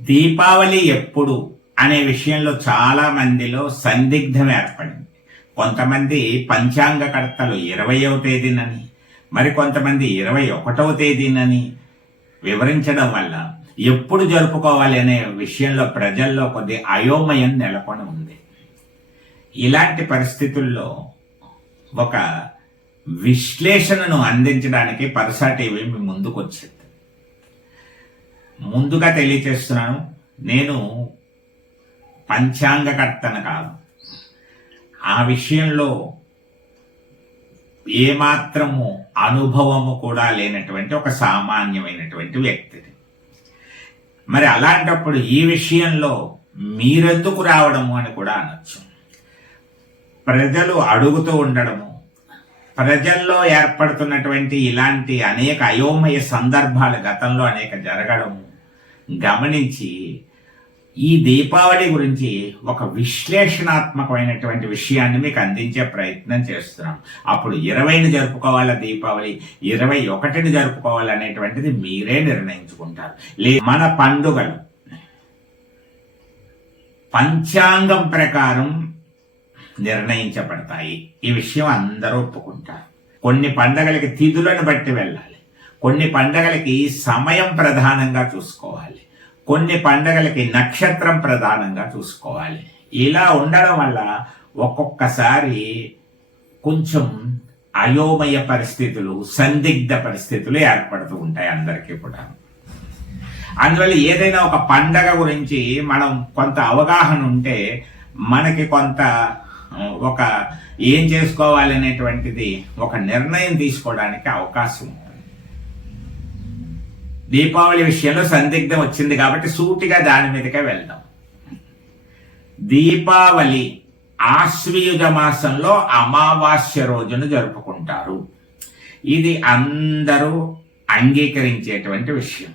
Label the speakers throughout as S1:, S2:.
S1: దీపావళి ఎప్పుడు అనే విషయంలో చాలా మందిలో సందిగ్ధం ఏర్పడింది. కొంతమంది పంచాంగకర్తలు ఇరవయవ తేదీనని మరి కొంతమంది ఇరవై ఒకటవ తేదీనని వివరించడం వల్ల ఎప్పుడు జరుపుకోవాలి అనే విషయంలో ప్రజల్లో కొద్ది అయోమయం నెలకొని ఉంది. ఇలాంటి పరిస్థితుల్లో ఒక విశ్లేషణను అందించడానికి పరసా టీవీ మీ ముందుకు వచ్చింది ముందుగా తెలియచేస్తున్నాను నేను పంచాంగకర్తను కాదు. ఆ విషయంలో ఏమాత్రము అనుభవము కూడా లేనటువంటి ఒక సామాన్యమైనటువంటి వ్యక్తిని మరి అలాంటప్పుడు ఈ విషయంలో మీరెందుకు రావడము అని కూడా అనొచ్చు. ప్రజలు అడుగుతూ ఉండడము ప్రజల్లో ఏర్పడుతున్నటువంటి ఇలాంటి అనేక అయోమయ సందర్భాలు గతంలో అనేక జరగడం గమనించి ఈ దీపావళి గురించి ఒక విశ్లేషణాత్మకమైనటువంటి విషయాన్ని మీకు అందించే ప్రయత్నం చేస్తున్నాం. అప్పుడు ఇరవైని జరుపుకోవాలా దీపావళి? ఇరవై ఒకటిని జరుపుకోవాలి అనేటువంటిది మీరే నిర్ణయించుకుంటారు. లే మన పండుగలు. పంచాంగం ప్రకారం నిర్ణయించబడతాయి. ఈ విషయం అందరూ ఒప్పుకుంటారు. కొన్ని పండగలకి తిథులను బట్టి వెళ్ళాలి. కొన్ని పండగలకి సమయం ప్రధానంగా చూసుకోవాలి. కొన్ని పండగలకి నక్షత్రం ప్రధానంగా చూసుకోవాలి. ఇలా ఉండడం వల్ల ఒక్కొక్కసారి కొంచెం అయోమయ పరిస్థితులు సందిగ్ధ పరిస్థితులు ఏర్పడుతూ ఉంటాయి అందరికీ కూడా. అందువల్ల ఏదైనా ఒక పండగ గురించి మనం కొంత అవగాహన ఉంటే మనకి కొంత ఒక ఏం చేసుకోవాలి అనేటువంటిది ఒక నిర్ణయం తీసుకోవడానికి అవకాశం ఉంటుంది. దీపావళి విషయంలో సందిగ్ధం వచ్చింది కాబట్టి సూటిగా దాని మీదకే వెళ్దాం. దీపావళి ఆశ్వయుజ మాసంలో అమావాస్య రోజును జరుపుకుంటారు. ఇది అందరూ అంగీకరించేటువంటి విషయం.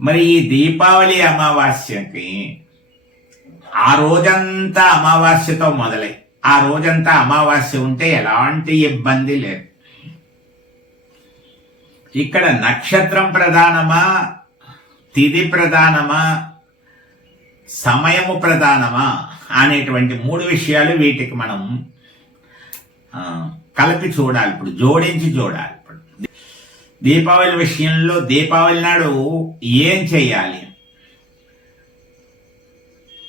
S1: మరి ఈ దీపావళి అమావాస్యకి ఆ రోజంతా అమావాస్యతో మొదలై ఆ రోజంతా అమావాస్య ఉంటే ఎలాంటి ఇబ్బంది లేదు. ఇక్కడ నక్షత్రం ప్రధానమా తిది ప్రధానమా సమయము ప్రధానమా అనేటువంటి మూడు విషయాలు వీటికి మనం కలిపి చూడాలి ఇప్పుడు జోడించి చూడాలి ఇప్పుడు. దీపావళి విషయంలో దీపావళి నాడు ఏం చేయాలి?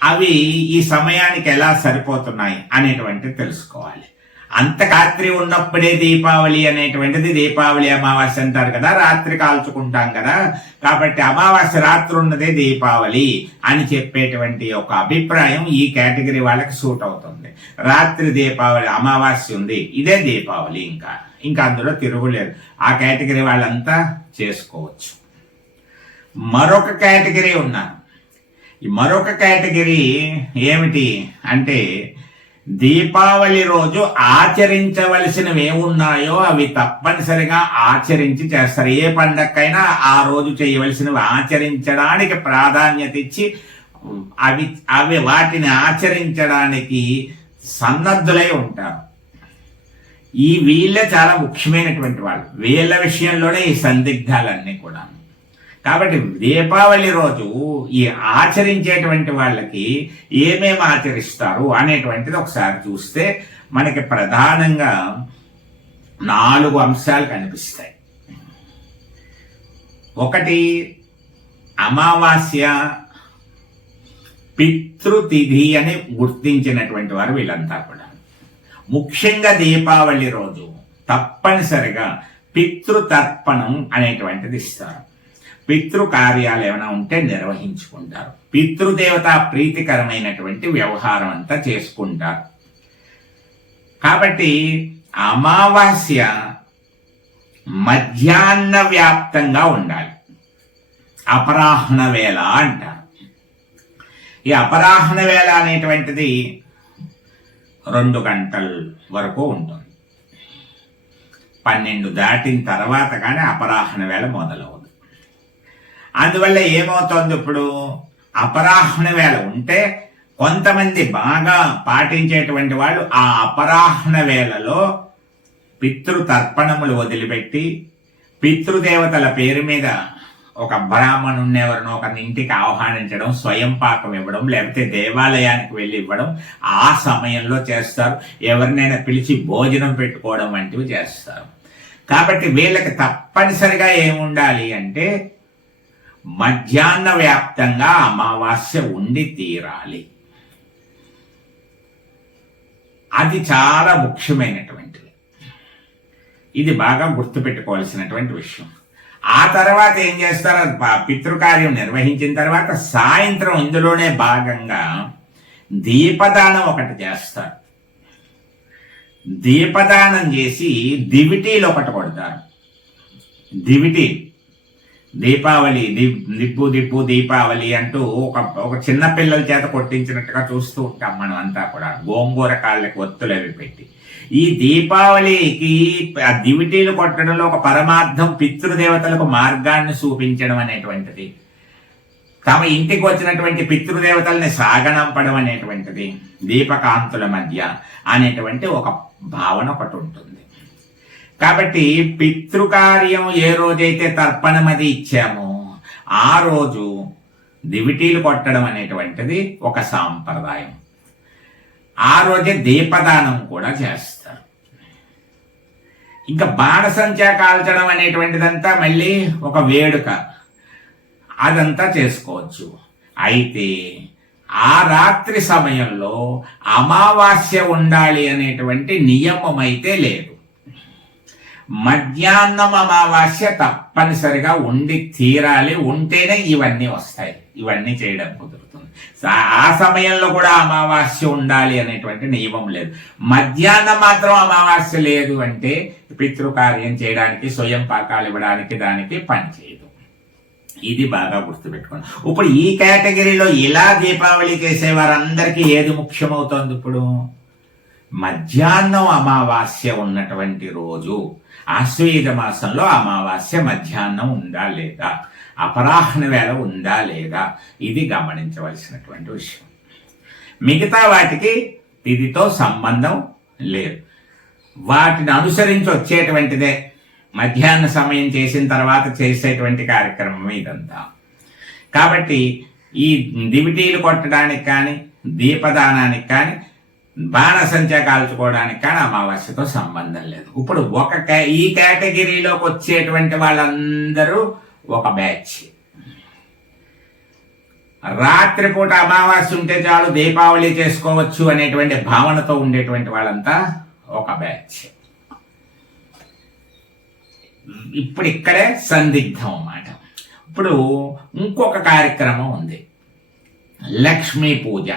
S1: అవి ఈ సమయానికి ఎలా సరిపోతున్నాయి అనేటువంటిది తెలుసుకోవాలి. అంత రాత్రి ఉన్నప్పుడే దీపావళి అనేటువంటిది దీపావళి అమావాస్య అంటారు కదా రాత్రి కాల్చుకుంటాం కదా కాబట్టి అమావాస్య రాత్రి ఉన్నదే దీపావళి అని చెప్పేటువంటి ఒక అభిప్రాయం ఈ కేటగిరీ వాళ్ళకి సూట్ అవుతుంది. రాత్రి దీపావళి అమావాస్య ఉంది ఇదే దీపావళి ఇంకా. ఇంకా అందులో తిరుగులేదు. ఆ కేటగిరీ వాళ్ళంతా చేసుకోవచ్చు. మరొక కేటగిరీ ఉన్నారు. మరొక కేటగిరీ ఏమిటి అంటే దీపావళి రోజు ఆచరించవలసినవి ఏమున్నాయో అవి తప్పనిసరిగా ఆచరించి చేస్తారు. ఏ పండక్కైనా ఆ రోజు చేయవలసినవి ఆచరించడానికి ప్రాధాన్యత ఇచ్చి అవి అవి వాటిని ఆచరించడానికి సన్నద్ధులై ఉంటారు. ఈ వీళ్ళే చాలా ముఖ్యమైనటువంటి వాళ్ళు. వీళ్ళ విషయంలోనే ఈ సందిగ్ధాలన్నీ కూడా కాబట్టి దీపావళి రోజు ఈ ఆచరించేటువంటి వాళ్ళకి ఏమేమి ఆచరిస్తారు అనేటువంటిది ఒకసారి చూస్తే మనకి ప్రధానంగా నాలుగు అంశాలు కనిపిస్తాయి. ఒకటి అమావాస్య పితృతిథి అని గుర్తించినటువంటి వారు వీళ్ళంతా కూడా. ముఖ్యంగా దీపావళి రోజు తప్పనిసరిగా పితృతర్పణం అనేటువంటిది ఇస్తారు. పితృ కార్యాలు ఏమైనా ఉంటే నిర్వహించుకుంటారు. పితృదేవత ప్రీతికరమైనటువంటి వ్యవహారం అంతా చేసుకుంటారు. కాబట్టి అమావాస్య మధ్యాహ్న వ్యాప్తంగా ఉండాలి. అపరాహ్న వేళ అంటారు. ఈ అపరాహ్న వేళ అనేటువంటిది రెండు గంటల వరకు ఉంటుంది. పన్నెండు దాటిన తర్వాత కానీ అపరాహ్న వేళ మొదలవుతుంది. అందువల్ల ఏమవుతోంది ఇప్పుడు? అపరాహ్న వేళ ఉంటే కొంతమంది బాగా పాటించేటువంటి వాళ్ళు ఆ అపరాహ్న వేళలో పితృతర్పణములు వదిలిపెట్టి పితృదేవతల పేరు మీద ఒక బ్రాహ్మణుని ఎవరినో ఒక ఇంటికి ఆహ్వానించడం స్వయం పాకం ఇవ్వడం లేకపోతే దేవాలయానికి వెళ్ళి ఇవ్వడం ఆ సమయంలో చేస్తారు. ఎవరినైనా పిలిచి భోజనం పెట్టుకోవడం వంటివి చేస్తారు. కాబట్టి వీళ్ళకి తప్పనిసరిగా ఏముండాలి అంటే మధ్యాహ్న వ్యాప్తంగా అమావాస్య ఉండి తీరాలి. అది చాలా ముఖ్యమైనటువంటిది. ఇది బాగా గుర్తుపెట్టుకోవాల్సినటువంటి విషయం. ఆ తర్వాత ఏం చేస్తారు? పితృకార్యం నిర్వహించిన తర్వాత సాయంత్రం ఇందులోనే భాగంగా దీపదానం ఒకటి చేస్తారు. దీపదానం చేసి దివిటీలు ఒకటి కొడతారు. దివిటీ దీపావళి దిబ్బు దిప్పు దీపావళి అంటూ ఒక ఒక చిన్న పిల్లల చేత కొట్టించినట్టుగా చూస్తూ ఉంటాం మనం అంతా కూడా. గోంగూర కాళ్ళకి ఒత్తులు అవి పెట్టి. ఈ దీపావళికి ఆ దివిటీలు కొట్టడంలో ఒక పరమార్థం పితృదేవతలకు మార్గాన్ని చూపించడం అనేటువంటిది. తమ ఇంటికి వచ్చినటువంటి పితృదేవతల్ని సాగనంపడం అనేటువంటిది దీపకాంతుల మధ్య అనేటువంటి ఒక భావన ఒకటి ఉంటుంది. కాబట్టి పితృకార్యం ఏ రోజైతే తర్పణమది ఇచ్చామో ఆ రోజు దివిటీలు కొట్టడం అనేటువంటిది ఒక సాంప్రదాయం. ఆ రోజే దీపదానం కూడా చేస్తారు. ఇంకా బాణసంచా కాల్చడం అనేటువంటిదంతా మళ్ళీ ఒక వేడుక. అదంతా చేసుకోవచ్చు. అయితే ఆ రాత్రి సమయంలో అమావాస్య ఉండాలి అనేటువంటి నియమం అయితే లేదు. మధ్యాహ్నం అమావాస్య తప్పనిసరిగా ఉండి తీరాలి ఉంటేనే ఇవన్నీ వస్తాయి. ఇవన్నీ చేయడం కుదురుతుంది. ఆ సమయంలో కూడా అమావాస్య ఉండాలి అనేటువంటి నియమం లేదు. మధ్యాహ్నం మాత్రం అమావాస్య లేదు అంటే పితృకార్యం చేయడానికి స్వయం పాకాలు ఇవ్వడానికి దానికి పనిచేయదు ఇది బాగా గుర్తుపెట్టుకోండి. ఇప్పుడు ఈ కేటగిరీలో ఇలా దీపావళి చేసే వారందరికీ ఏది ముఖ్యమవుతోంది ఇప్పుడు? మధ్యాహ్నం అమావాస్య ఉన్నటువంటి రోజు. ఆశ్వయుజ మాసంలో అమావాస్య మధ్యాహ్నం ఉందా లేదా? అపరాహ్న వేళ ఉందా లేదా? ఇది గమనించవలసినటువంటి విషయం. మిగతా వాటికి తిథితో సంబంధం లేదు. వాటిని అనుసరించి వచ్చేటువంటిదే. మధ్యాహ్న సమయం చేసిన తర్వాత చేసేటువంటి కార్యక్రమం ఇదంతా. కాబట్టి ఈ దివిటీలు కొట్టడానికి కానీ దీపదానానికి కానీ బాణసంచ కాల్చుకోవడానికి కానీ అమావాస్యతో సంబంధం లేదు. ఇప్పుడు ఒక ఈ కేటగిరీలోకి వచ్చేటువంటి వాళ్ళందరూ ఒక బ్యాచ్. రాత్రిపూట అమావాస్య ఉంటే చాలు దీపావళి చేసుకోవచ్చు అనేటువంటి భావనతో ఉండేటువంటి వాళ్ళంతా ఒక బ్యాచ్. ఇప్పుడు ఇక్కడే సందిగ్ధం అన్నమాట. ఇప్పుడు ఇంకొక కార్యక్రమం ఉంది. లక్ష్మీ పూజ.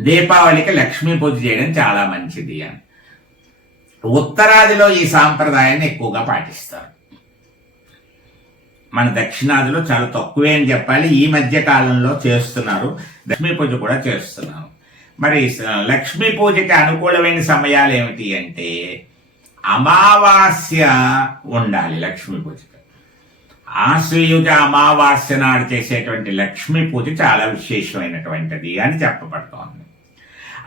S1: దీపావళికి లక్ష్మీ పూజ చేయడం చాలా మంచిది అని. ఉత్తరాదిలో ఈ సాంప్రదాయాన్ని ఎక్కువగా పాటిస్తారు. మన దక్షిణాదిలో చాలా తక్కువే అని చెప్పాలి. ఈ మధ్య కాలంలో చేస్తున్నారు. లక్ష్మీ పూజ కూడా చేస్తున్నారు. మరి లక్ష్మీ పూజకి అనుకూలమైన సమయాలు ఏమిటి అంటే అమావాస్య ఉండాలి లక్ష్మీ పూజకి. ఆశ్రయుజ అమావాస్య నాడు చేసేటువంటి లక్ష్మీ పూజ చాలా విశేషమైనటువంటిది అని చెప్పబడుతోంది.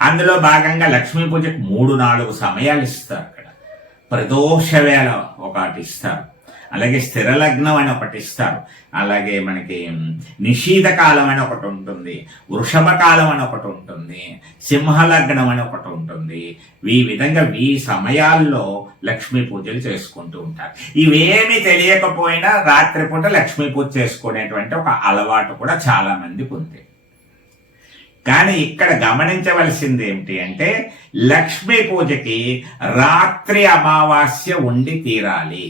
S1: అందులో భాగంగా లక్ష్మీ పూజకు మూడు నాలుగు సమయాలు ఇస్తారు అక్కడ. ప్రదోష వేళ ఒకటి ఇస్తారు. అలాగే స్థిర లగ్నం అని ఒకటి ఇస్తారు. అలాగే మనకి నిషీధ కాలం అని ఒకటి ఉంటుంది. వృషభ కాలం అని ఒకటి ఉంటుంది. సింహ లగ్నం అని ఒకటి ఉంటుంది. ఈ విధంగా ఈ సమయాల్లో లక్ష్మీ పూజలు చేసుకుంటూ ఉంటారు. ఇవేమి తెలియకపోయినా రాత్రిపూట లక్ష్మీ పూజ చేసుకునేటువంటి ఒక అలవాటు కూడా చాలా మందికి ఉంది. కానీ ఇక్కడ గమనించవలసింది ఏమిటి అంటే లక్ష్మీ పూజకి రాత్రి అమావాస్య ఉండి తీరాలి.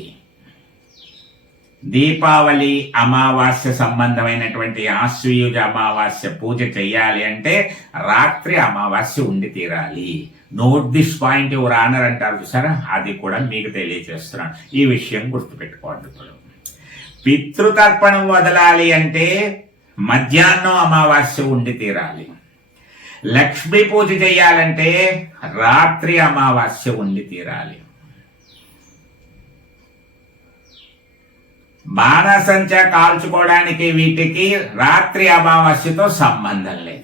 S1: దీపావళి అమావాస్య సంబంధమైనటువంటి ఆశ్వయుజ అమావాస్య పూజ చెయ్యాలి అంటే రాత్రి అమావాస్య ఉండి తీరాలి. Note this point your honour అంటారు చూసారా? అది కూడా మీకు తెలియజేస్తున్నాను. ఈ విషయం గుర్తుపెట్టుకోండి ఇప్పుడు. పితృతర్పణం వదలాలి అంటే మధ్యాహ్నం అమావాస్య ఉండి తీరాలి. లక్ష్మీ పూజ చేయాలంటే రాత్రి అమావాస్య ఉండి తీరాలి. బాణసంచ కాల్చుకోవడానికి వీటికి రాత్రి అమావాస్యతో సంబంధం లేదు.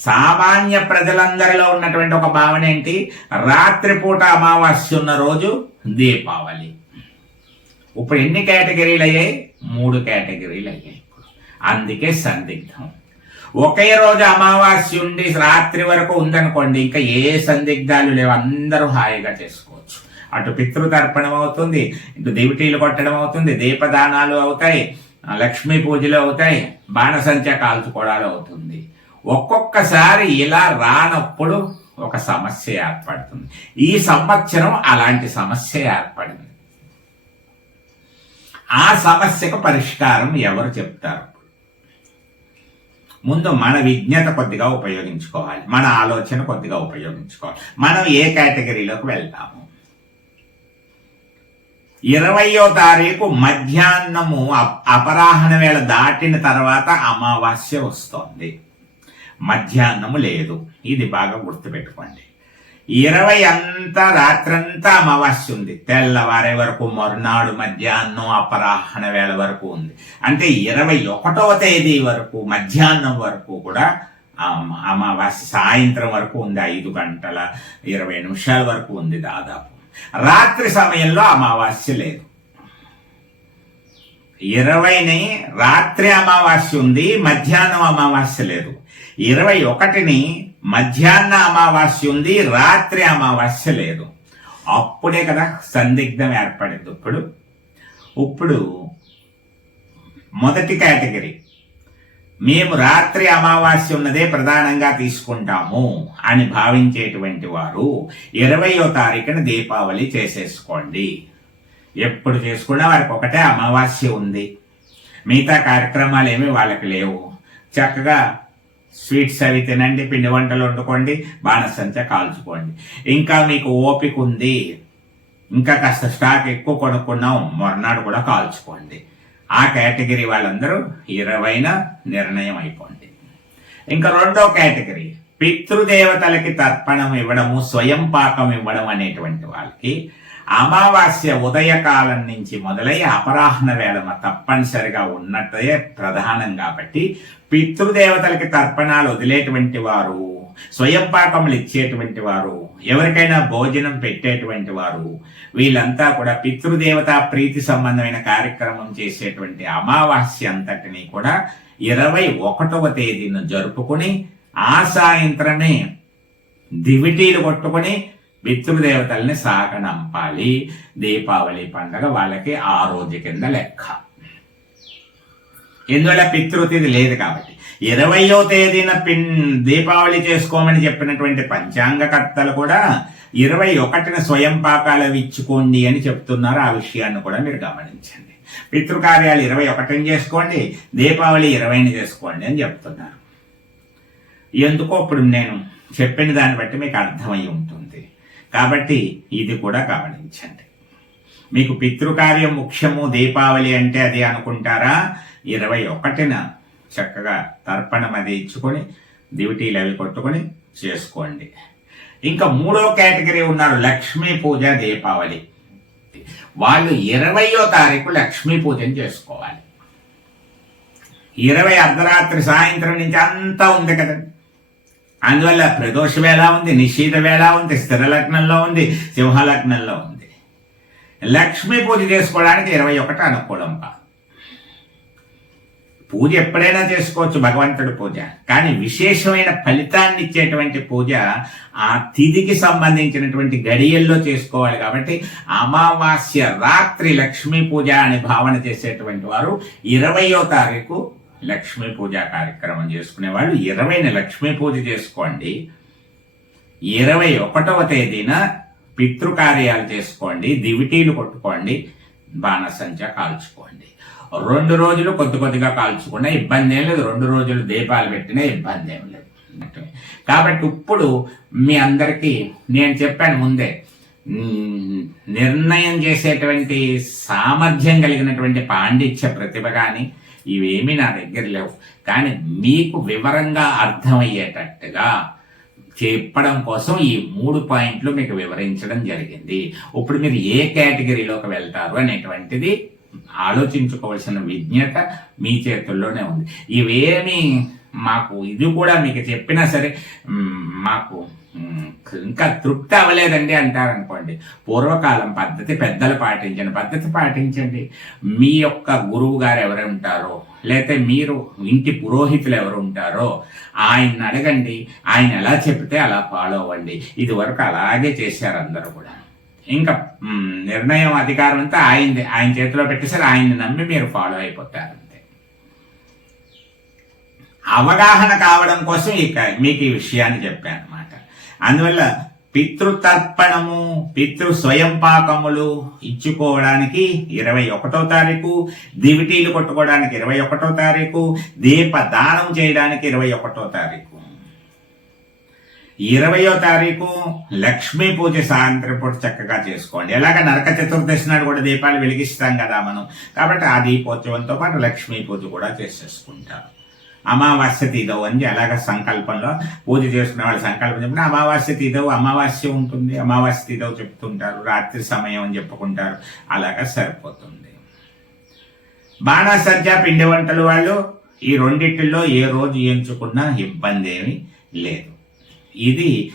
S1: సామాన్య ప్రజలందరిలో ఉన్నటువంటి ఒక భావన ఏంటి? రాత్రిపూట అమావాస్య ఉన్న రోజు దీపావళి. ఇప్పుడు ఎన్ని కేటగిరీలు అయ్యాయి? మూడు కేటగిరీలు అయ్యాయి అందుకే సందిగ్ధం. ఒకే రోజు అమావాస్య ఉండి రాత్రి వరకు ఉందనుకోండి ఇంకా ఏ సందిగ్ధాలు లేవు. అందరూ హాయిగా చేసుకోవచ్చు. అటు పితృతర్పణం అవుతుంది ఇటు దేవిటీలు కొట్టడం అవుతుంది దీపదానాలు అవుతాయి లక్ష్మీ పూజలు అవుతాయి బాణసంచ కాల్చుకోవడాలు అవుతుంది. ఒక్కొక్కసారి ఇలా రానప్పుడు ఒక సమస్య ఏర్పడుతుంది. ఈ సంవత్సరం అలాంటి సమస్య ఏర్పడింది. ఆ సమస్యకు పరిష్కారం ఎవరు చెప్తారు? ముందు మన విజ్ఞత కొద్దిగా ఉపయోగించుకోవాలి మన ఆలోచన కొద్దిగా ఉపయోగించుకోవాలి. మనం ఏ కేటగిరీలోకి వెళ్తాము? ఇరవయో తారీఖు మధ్యాహ్నము అప్- అపరాహ్న వేళ దాటిన తర్వాత అమావాస్య వస్తోంది. మధ్యాహ్నము లేదు. ఇది బాగా గుర్తుపెట్టుకోండి. ఇరవై అంతా రాత్రంతా అమావాస్య ఉంది. తెల్లవారే వరకు మరునాడు మధ్యాహ్నం అపరాహ్న వేళ వరకు ఉంది. అంటే ఇరవై ఒకటవ తేదీ వరకు మధ్యాహ్నం వరకు కూడా అమావాస్య సాయంత్రం వరకు ఉంది. ఐదు గంటల ఇరవై నిమిషాల వరకు ఉంది దాదాపు. రాత్రి సమయంలో అమావాస్య లేదు. ఇరవైని రాత్రి అమావాస్య ఉంది మధ్యాహ్నం అమావాస్య లేదు. ఇరవై ఒకటిని మధ్యాహ్న అమావాస్య ఉంది రాత్రి అమావాస్య లేదు. అప్పుడే కదా సందిగ్ధం ఏర్పడింది ఇప్పుడు. ఇప్పుడు మొదటి కేటగిరీ. మేము రాత్రి అమావాస్య ఉన్నదే ప్రధానంగా తీసుకుంటాము అని భావించేటువంటి వారు ఇరవయో తారీఖున దీపావళి చేసేసుకోండి. ఎప్పుడు చేసుకున్నా వారికి ఒకటే అమావాస్య ఉంది. మిగతా కార్యక్రమాలు ఏమి వాళ్ళకి లేవు. చక్కగా స్వీట్స్ అవి తినండి పిండి వంటలు వండుకోండి బాణసంచ కాల్చుకోండి. ఇంకా మీకు ఓపిక ఉంది. ఇంకా కాస్త స్టాక్ ఎక్కువ కొనుక్కున్నాం మొరనాడు కూడా కాల్చుకోండి. ఆ కేటగిరీ వాళ్ళందరూ ఇరవైన నిర్ణయం అయిపోండి. ఇంకా రెండో కేటగిరీ పితృదేవతలకి తర్పణం ఇవ్వడము స్వయం పాకం ఇవ్వడం అనేటువంటి వాళ్ళకి అమావాస్య ఉదయకాలం నుంచి మొదలై అపరాహ్న వేళ తప్పనిసరిగా ఉన్నట్టే ప్రధానం కాబట్టి పితృదేవతలకి తర్పణాలు వదిలేటువంటి వారు స్వయం పాకములు ఇచ్చేటువంటి వారు ఎవరికైనా భోజనం పెట్టేటువంటి వారు వీళ్ళంతా కూడా పితృదేవత ప్రీతి సంబంధమైన కార్యక్రమం చేసేటువంటి అమావాస్య అంతటిని కూడా ఇరవై ఒకటవ తేదీన జరుపుకుని ఆ సాయంత్రమే దివిటీలు కొట్టుకుని పితృదేవతల్ని సాగనంపాలి. దీపావళి పండగ వాళ్ళకి ఆ రోజు కింద లెక్క. ఎందువల్ల పితృతిథి లేదు కాబట్టి? ఇరవయో తేదీన పిన్ దీపావళి చేసుకోమని చెప్పినటువంటి పంచాంగకర్తలు కూడా ఇరవై ఒకటిన స్వయం పాకాలు ఇచ్చుకోండి అని చెప్తున్నారు. ఆ విషయాన్ని కూడా మీరు గమనించండి. పితృకార్యాలు ఇరవై ఒకటిని చేసుకోండి దీపావళి ఇరవైని చేసుకోండి అని చెప్తున్నారు. ఎందుకో ఇప్పుడు నేను చెప్పిన దాన్ని బట్టి మీకు అర్థమై ఉంటుంది. కాబట్టి ఇది కూడా గమనించండి. మీకు పితృకార్యం ముఖ్యము దీపావళి అంటే అది అనుకుంటారా? ఇరవై ఒకటిన చక్కగా తర్పణం అది ఇచ్చుకొని దివిటీలు అవి కొట్టుకొని చేసుకోండి. ఇంకా మూడో కేటగిరీ ఉన్నారు లక్ష్మీ పూజ దీపావళి. వాళ్ళు ఇరవయో తారీఖు లక్ష్మీ పూజను చేసుకోవాలి. ఇరవై అర్ధరాత్రి సాయంత్రం నుంచి అంతా ఉంది కదండి అందువల్ల ప్రదోష వేళ ఉంది? నిషీత వేళ ఉంది? స్థిర లగ్నంలో ఉంది? సింహలగ్నంలో ఉంది. లక్ష్మీ పూజ చేసుకోవడానికి ఇరవై ఒకటి అనుకూలం కాదు. పూజ ఎప్పుడైనా చేసుకోవచ్చు భగవంతుడి పూజ. కానీ విశేషమైన ఫలితాన్ని ఇచ్చేటువంటి పూజ ఆ తిథికి సంబంధించినటువంటి గడియల్లో చేసుకోవాలి కాబట్టి అమావాస్య రాత్రి లక్ష్మీ పూజ అని భావన చేసేటువంటి వారు ఇరవయో తారీఖు లక్ష్మీ పూజ కార్యక్రమం చేసుకునేవాళ్ళు. ఇరవైన లక్ష్మీ పూజ చేసుకోండి. ఇరవై ఒకటవ తేదీన పితృకార్యాలు చేసుకోండి. దివిటీలు కొట్టుకోండి. బాణసంచ కాల్చుకోండి. రెండు రోజులు కొద్ది కొద్దిగా కాల్చుకున్నా ఇబ్బంది ఏం లేదు. రెండు రోజులు దీపాలు పెట్టినా ఇబ్బంది ఏం లేదు. కాబట్టి ఇప్పుడు మీ అందరికీ నేను చెప్పాను ముందే నిర్ణయం చేసేటువంటి సామర్థ్యం కలిగినటువంటి పాండిత్య ప్రతిభ కానీ ఇవేమీ నా దగ్గర లేవు. కానీ మీకు వివరంగా అర్థమయ్యేటట్టుగా చెప్పడం కోసం ఈ మూడు పాయింట్లు మీకు వివరించడం జరిగింది. ఇప్పుడు మీరు ఏ కేటగిరీలోకి వెళ్తారు అనేటువంటిది ఆలోచించుకోవాల్సిన విజ్ఞత మీ చేతుల్లోనే ఉంది. ఇవేమి మాకు ఇది కూడా మీకు చెప్పినా సరే మాకు ఇంకా తృప్తి అవ్వలేదండి అంటారనుకోండి. పూర్వకాలం పద్ధతి పెద్దలు పాటించండి. పద్ధతి పాటించండి. మీ యొక్క గురువు గారు ఎవరు ఉంటారో లేకపోతే మీరు ఇంటి పురోహితులు ఎవరు ఉంటారో ఆయన్ని అడగండి. ఆయన ఎలా చెప్తే అలా ఫాలో అవ్వండి. ఇది వరకు అలాగే చేశారు అందరూ కూడా. ఇంకా నిర్ణయం అధికారం అంతా ఆయనది ఆయన చేతిలో పెట్టేసరి ఆయన్ని నమ్మి మీరు ఫాలో అయిపోతారు అంతే. అవగాహన కావడం కోసం ఇక మీకు ఈ విషయాన్ని చెప్పాను అనమాట అందువల్ల పితృతర్పణము పితృ స్వయం పాకములు ఇచ్చుకోవడానికి ఇరవై ఒకటో తారీఖు దివిటీలు కొట్టుకోవడానికి ఇరవై ఒకటో తారీఖు దీప దానం చేయడానికి ఇరవై ఒకటో తారీఖు. ఇరవయో తారీఖు లక్ష్మీ పూజ సాయంత్రం పూట చక్కగా చేసుకోండి. ఎలాగ నరక చతుర్దశి నాడు కూడా దీపాలు వెలిగిస్తాం కదా మనం. కాబట్టి ఆ దీపోత్సవంతో పాటు లక్ష్మీ పూజ కూడా చేసేసుకుంటాం. అమావాస్య తీదవు అని ఎలాగ సంకల్పంలో పూజ చేసుకునే వాళ్ళు సంకల్పం చెప్పిన అమావాస్య తీదవు అమావాస్య ఉంటుంది. అమావాస్య తీదవు చెప్తుంటారు. రాత్రి సమయం అని చెప్పుకుంటారు. అలాగా సరిపోతుంది. బాణాసర్జ పిండి వంటలు వాళ్ళు ఈ రెండింటిలో ఏ రోజు ఎంచుకున్నా ఇబ్బంది ఏమీ లేదు. ఇది